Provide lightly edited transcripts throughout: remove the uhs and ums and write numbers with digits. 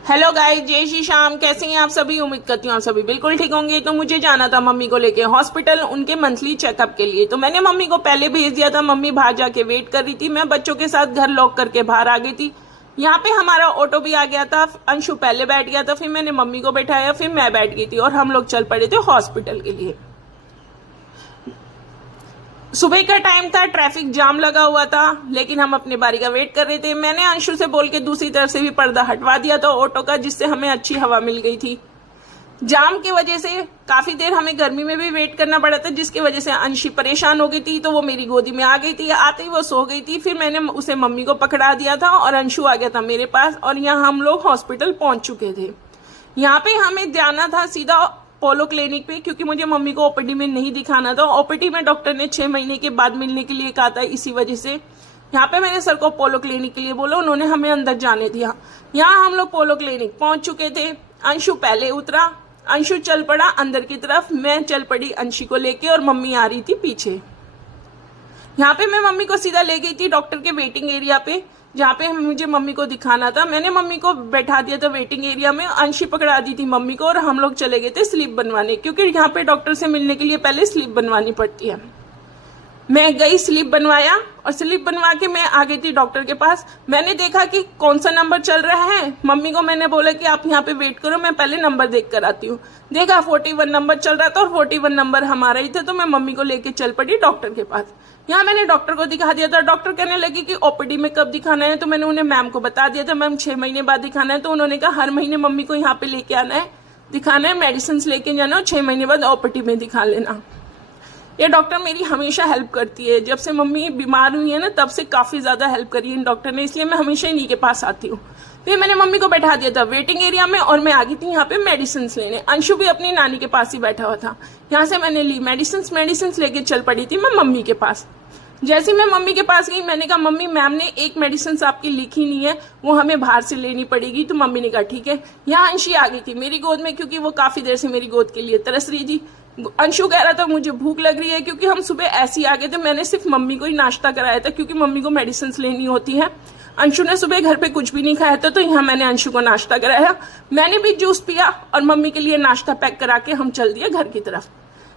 Hello guys, जय श्री श्याम। कैसे हैं आप सभी? उम्मीद करती हूँ आप सभी बिल्कुल ठीक होंगे। तो मुझे जाना था मम्मी को लेके हॉस्पिटल उनके मंथली चेकअप के लिए। तो मैंने मम्मी को पहले भेज दिया था। मम्मी बाहर जाके वेट कर रही थी। मैं बच्चों के साथ घर लॉक करके बाहर आ गई थी। यहाँ पे हमारा ऑटो भी आ गया था। अंशु पहले बैठ गया था, फिर मैंने मम्मी को बैठाया, फिर मैं बैठ गई थी और हम लोग चल पड़े थे हॉस्पिटल के लिए। सुबह का टाइम था, ट्रैफिक जाम लगा हुआ था, लेकिन हम अपनी बारी का वेट कर रहे थे। मैंने अंशु से बोल के दूसरी तरफ से भी पर्दा हटवा दिया था ऑटो का, जिससे हमें अच्छी हवा मिल गई थी। जाम की वजह से काफी देर हमें गर्मी में भी वेट करना पड़ा था, जिसकी वजह से अंशी परेशान हो गई थी। तो वो मेरी गोदी में आ गई थी। आते ही वो सो गई थी। फिर मैंने उसे मम्मी को पकड़ा दिया था और अंशु आ गया था मेरे पास और यहाँ हम लोग हॉस्पिटल पहुंच चुके थे। यहाँ पे हमें जाना था सीधा पोलो क्लिनिक पे, क्योंकि मुझे मम्मी को ओपीडी में नहीं दिखाना था। ओपीडी में डॉक्टर ने 6 महीने के बाद मिलने के लिए कहा था, इसी वजह से यहाँ पे मैंने सर को पोलो क्लिनिक के लिए बोला। उन्होंने हमें अंदर जाने दिया। यहाँ हम लोग पोलो क्लिनिक पहुंच चुके थे। अंशु पहले उतरा, अंशु चल पड़ा अंदर की तरफ, मैं चल पड़ी अंशी को लेके और मम्मी आ रही थी पीछे। यहाँ पे मैं मम्मी को सीधा ले गई थी डॉक्टर के वेटिंग एरिया पे, जहाँ पे मुझे मम्मी को दिखाना था। मैंने मम्मी को बैठा दिया था वेटिंग एरिया में। अंशी पकड़ा दी थी मम्मी को और हम लोग चले गए थे स्लिप बनवाने, क्योंकि यहाँ पे डॉक्टर से मिलने के लिए पहले स्लिप बनवानी पड़ती है। मैं गई, स्लिप बनवाया और स्लिप बनवा के मैं आ गई थी डॉक्टर के पास। मैंने देखा कि कौन सा नंबर चल रहा है। मम्मी को मैंने बोला कि आप यहाँ पे वेट करो, मैं पहले नंबर देख कर आती हूँ। देखा 41 नंबर चल रहा था और 41 नंबर हमारा ही था। तो मैं मम्मी को लेके चल पड़ी डॉक्टर के पास। यहाँ मैंने डॉक्टर को दिखा दिया था। डॉक्टर कहने लगी कि ओपीडी में कब दिखाना है। तो मैंने उन्हें मैम को बता दिया था, मैम 6 महीने बाद दिखाना है। तो उन्होंने कहा हर महीने मम्मी को यहाँ पे लेके आना है, दिखाना है, मेडिसिन लेके जाना और 6 महीने बाद ओपीडी में दिखा लेना। ये डॉक्टर मेरी हमेशा हेल्प करती है। जब से मम्मी बीमार हुई है ना, तब से काफी ज्यादा हेल्प करी है डॉक्टर ने, इसलिए मैं हमेशा इन्हीं के पास आती हूँ। फिर मैंने मम्मी को बैठा दिया था वेटिंग एरिया में और मैं आ गई थी यहाँ पे मेडिसिन लेने। अंशु भी अपनी नानी के पास ही बैठा हुआ था। यहाँ से मैंने ली मेडिसिन लेके चल पड़ी थी मैं मम्मी के पास। जैसे मैं मम्मी के पास गई, मैंने कहा मम्मी, मैम ने एक मेडिसिन आपकी लिखी नहीं है, वो हमें बाहर से लेनी पड़ेगी। तो मम्मी ने कहा ठीक है। यहाँ अंशी आ गई थी मेरी गोद में, क्योंकि वो काफी देर से मेरी गोद के लिए तरस रही थी। अंशु कह रहा था मुझे भूख लग रही है, क्योंकि हम सुबह ऐसे ही आ गए थे। मैंने सिर्फ मम्मी को ही नाश्ता कराया था, क्योंकि मम्मी को मेडिसिन लेनी होती है। अंशु ने सुबह घर पे कुछ भी नहीं खाया था, तो यहाँ मैंने अंशु को नाश्ता कराया। मैंने भी जूस पिया और मम्मी के लिए नाश्ता पैक करा के हम चल दिए घर की तरफ।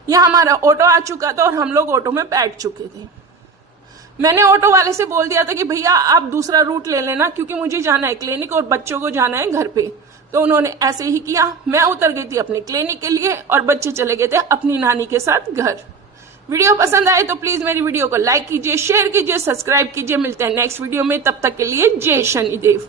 यहाँ हमारा ऑटो आ चुका था और हम लोग ऑटो में बैठ चुके थे। मैंने ऑटो वाले से बोल दिया था कि भैया आप दूसरा रूट ले लेना, क्योंकि मुझे जाना है क्लिनिक और बच्चों को जाना है घर पे। तो उन्होंने ऐसे ही किया। मैं उतर गई थी अपने क्लिनिक के लिए और बच्चे चले गए थे अपनी नानी के साथ घर। वीडियो पसंद आए तो प्लीज मेरी वीडियो को लाइक कीजिए, शेयर कीजिए, सब्सक्राइब कीजिए। मिलते हैं नेक्स्ट वीडियो में, तब तक के लिए जय शनिदेव।